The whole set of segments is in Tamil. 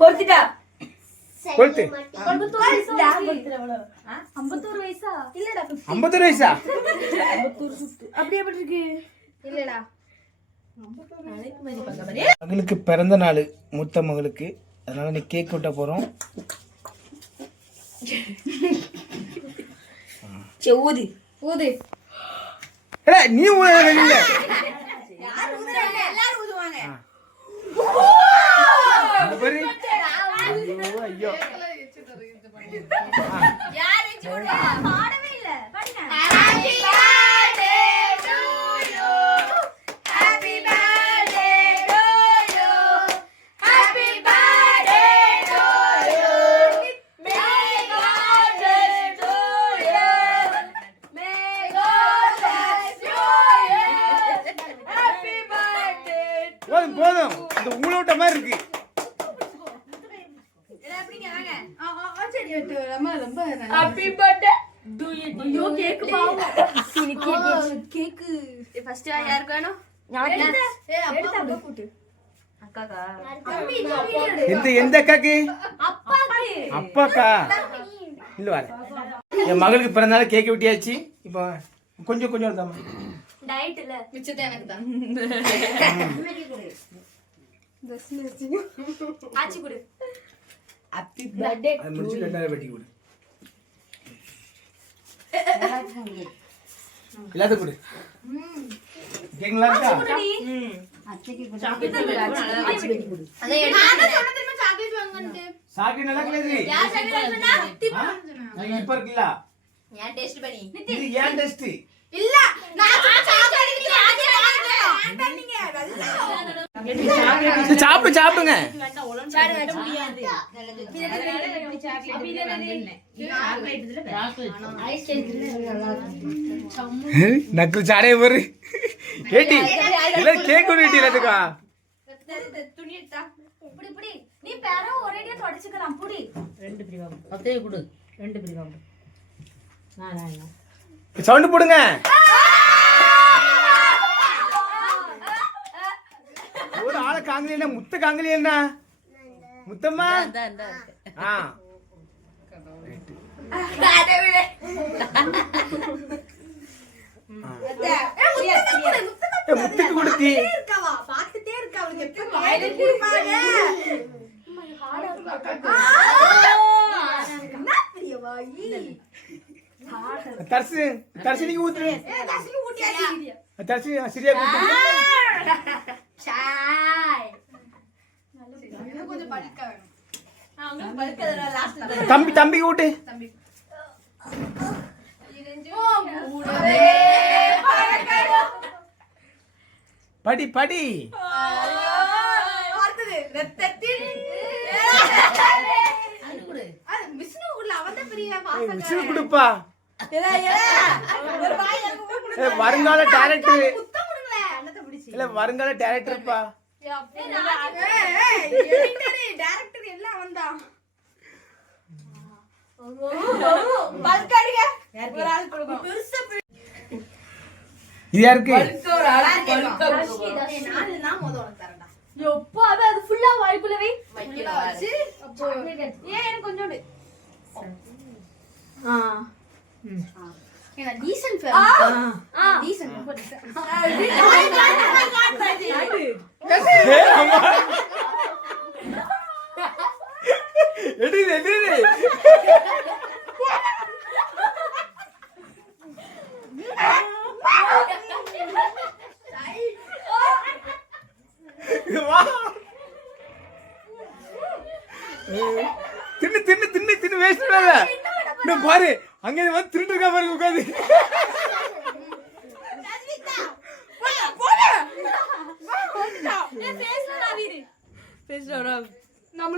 பொறுத்துட்டா? கொளுத்து ஐம்பத்தோரு வயசா? ஐம்பத்தோரு அப்படி இருக்கு இல்லடா மகளுக்கு பிறந்த நாள் மூத்த மகளுக்கு. அதனால நீ கேக் வெட்ட போறோம். ஊது. ஊது. ஏடா, நீ ஊத வெளியில பாரு ஐயோ. போதும் போதும். இந்த ஊழோட்ட மாதிரி இருக்கு எப்படிங்க வாங்க ஹாப்பி பர்த்டே டு யூ ஐயோ கேக் பாவம் கேக் ஃபர்ஸ்ட் யாருக்கு வேணும்? மகளுக்கு பிறந்த நாள் கேக் வெட்டியாச்சு. இப்போ கொஞ்சம் கொஞ்சம் தாம்மா டயட்ல மிச்சத்தை எனக்கு தான் ஆச்சி கொடு. ஹாப்பி பர்த்டே முடிச்சு ரெண்டாயிரம் வெட்டி கொடு. எல்லாத்துக்கும் கொடு. கேங்களா இருக்கா? சாக்கி நல்லா கிடையாது இப்ப இருக்குல்ல ஏன் டேஸ்ட் பண்ணி? இது ஏன் டெஸ்ட்? இல்ல சாப்பிடுங்க. நக்கல் சாடைய பாரு கேட்டி இல்ல கேக் கொண்டு எல்லாத்துக்கா துணி எடுத்தா இப்படி இப்படி நீ பேர ஒரேடியா தொடச்சுக்கலாம். புடி. ரெண்டு பத்தே கொடு. ரெண்டு நான் நான் சவுண்ட் போடுங்க. ஒரு ஆளை காங்கலியா முத்த காங்கலியா முத்தம்மா ஆ முத்துக்கு கொடுத்தி இருக்கவா பாத்துட்டே இருக்க அவளுக்கு எப்படி வாயில குடுப்பாங்க தர்சு தர்சி சரியா தம்பி தம்பிக்கு ஊட்டு படி படி. அடுத்தது ரத்தத்தில் அது கொடு அது விஷ்ணு உள்ள அவன் தான் பெரிய ஏய், விசில் கொடுப்பா. வருங்கால டேரக்டர். இல்ல வருங்கால டேரக்டர்ப்பா இது யாருக்கு? full ஆ வச்சு, அப்போ- ஏன் எனக்கு கொஞ்சோண்டு? Decent, ரொம்ப decent. ஏய், அம்மா. எடு இது, எடு இது. இது வா. ஏய், தின்னு தின்னு தின்னு தின்னு வேஸ்ட் பாரு அங்க வந்து திருட்டு இருக்கா பாருங்க உட்காந்து.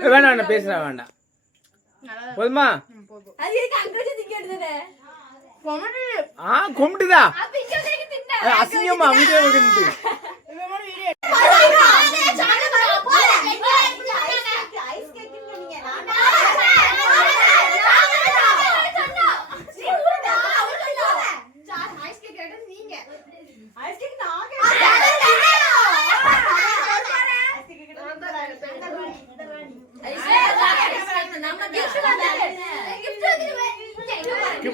வேணாம் வேணாம் பேசுறா வேண்டாம் போதுமா? ஆ கும்பிட்டுதா அது அசிங்கமா அமைதியா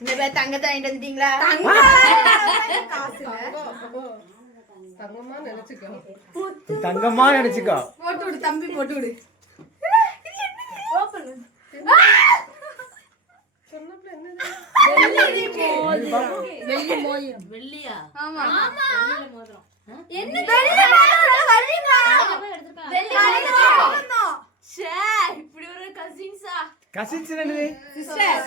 இந்த பேர் தங்கத்தை வாங்கிட்டு வந்துட்டீங்களா? காசு தங்கமா நினைச்சுக்கோ. போட்டு விடு தம்பி போட்டு விடு. என்ன வெளியில வரீங்களா வெள்ளி வெளியில வரணும். ச்சே இப்படி ஒரு கசின்ஸா கசிச்சு சிஸ்டர்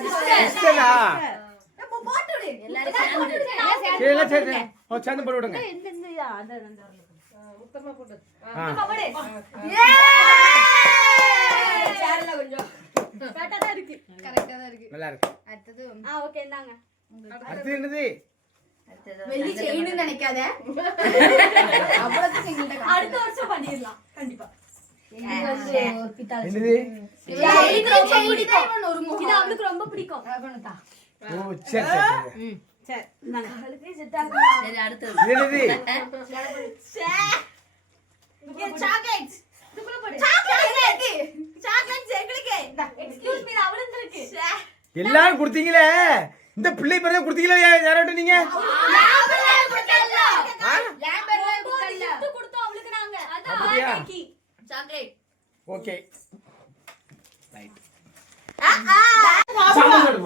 சரி சரி சரி ஓ சேர்ந்து போட்டு விடுங்க. நல்லா இருக்கு. அடுத்தது ஆ ஓகே இந்தாங்க. அடுத்து என்னது? வெள்ளி நினைக்காத. அடுத்த வருஷம் பண்ணிடலாம். ரொம்ப பிடிக்கும். ஓ சரி சரி சரி. சரி. அடுத்தது. சாக்லேட்ஸ் எல்லாரும் கொடுத்தீங்களே? இந்த பிள்ளை பிறகு கொடுத்தீங்களா? யாராட்டும் நீங்க? கொடுத்தோம் அவளுக்கு நாங்க. அதான். ஓகே ரைட் ஆ, ஆ. சாம்பார்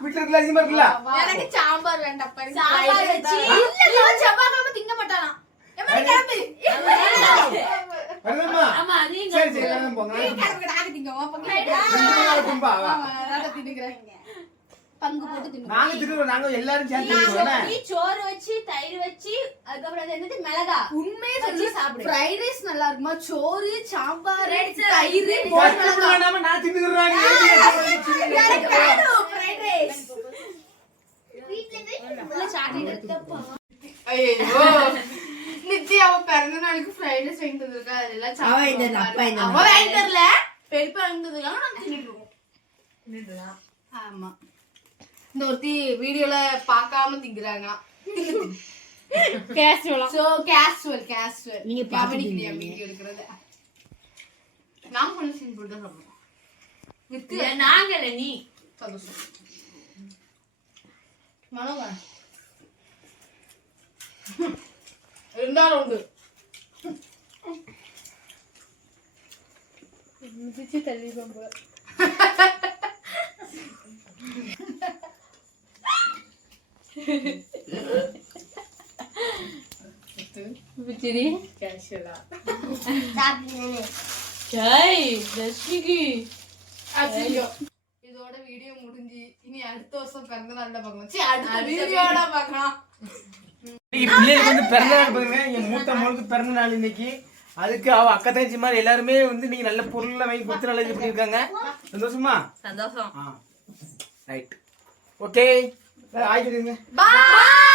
வீட்ல இருக்குல்ல அதிகமா இருக்குல்ல எனக்கு சாம்பார் வேண்டாம்ப்பா. எனக்கு சாம்பார் fried rice வச்சு. தான். இல்ல, இவன் செவ்வாய்க்கிழமை திங்க மாட்டானாம். ஏம்மா, நீ கிளம்பு. வருதம்மா ஆமா நீங்க சரி சரி எல்லாரும் போங்க நீ கிளம்பு, நாங்க. ஆமா, நாங்க. பங்கு போட்டு. நாங்க திருடுறோம் நாங்க எல்லாரும் சேர்ந்து நீ சோறு வச்சு தயிர் வச்சு அதுக்கப்புறம் அது என்னது? மிளகா உண்மையை சொல்லு, சாப்பிடு. fried rice நல்லா இருக்குமா? சோறு சாம்பார் தயிர். போட்டு நான் தின்னுக்குறேன் எனக்கு வேணும் சாக்லேட் எடுத்தப்பா ஐயோ நித்தி அவ பிறந்த நாளைக்கு ஃப்ரைட் ரைஸ் வாங்கி தந்திருக்கா? அதெல்லாம் வாங்கி அவ வாங்கி தரல. பெரியப்பா வாங்கி தந்திருக்காங்க நாங்க தின்னுடுவோம் ஆமா. இந்த ஒருத்தி வீடியோல பார்க்காம திங்குறாங்க. சோ கேஷுவல் கேஷுவல் நீங்க கவனிக்கலையா வீடியோ எடுக்கிறது? நாம பண்ண சீன் போட்டு சாப்பிடுவோம் வித்து. நாங்க இல்ல நீ. சந்தோஷம். மனோவா இருந்தாலும் உண்டு மிதிச்சு தள்ளி ஜெய் தர்ஷிகி அச்சோ இதோட வீடியோ முடிஞ்சு இனி அடுத்த வருஷம் பிறந்த நாள்ல பார்க்கலாம் சீ, அடுத்த வீடியோட பார்க்கலாம். பிள்ளைகளுக்கு வந்து பிறந்த நாள் பாருங்க. என் மூத்த மகளுக்கு பிறந்த நாள் இன்னைக்கு. அதுக்கு அவ அக்கா தங்கச்சி மாதிரி எல்லாருமே வந்து நீங்க நல்ல பொருள்லாம் வாங்கி கொடுத்து நல்லா இது பண்ணிருக்காங்க சந்தோஷமா? சந்தோஷம். Right okay Ver. Bye. Bye.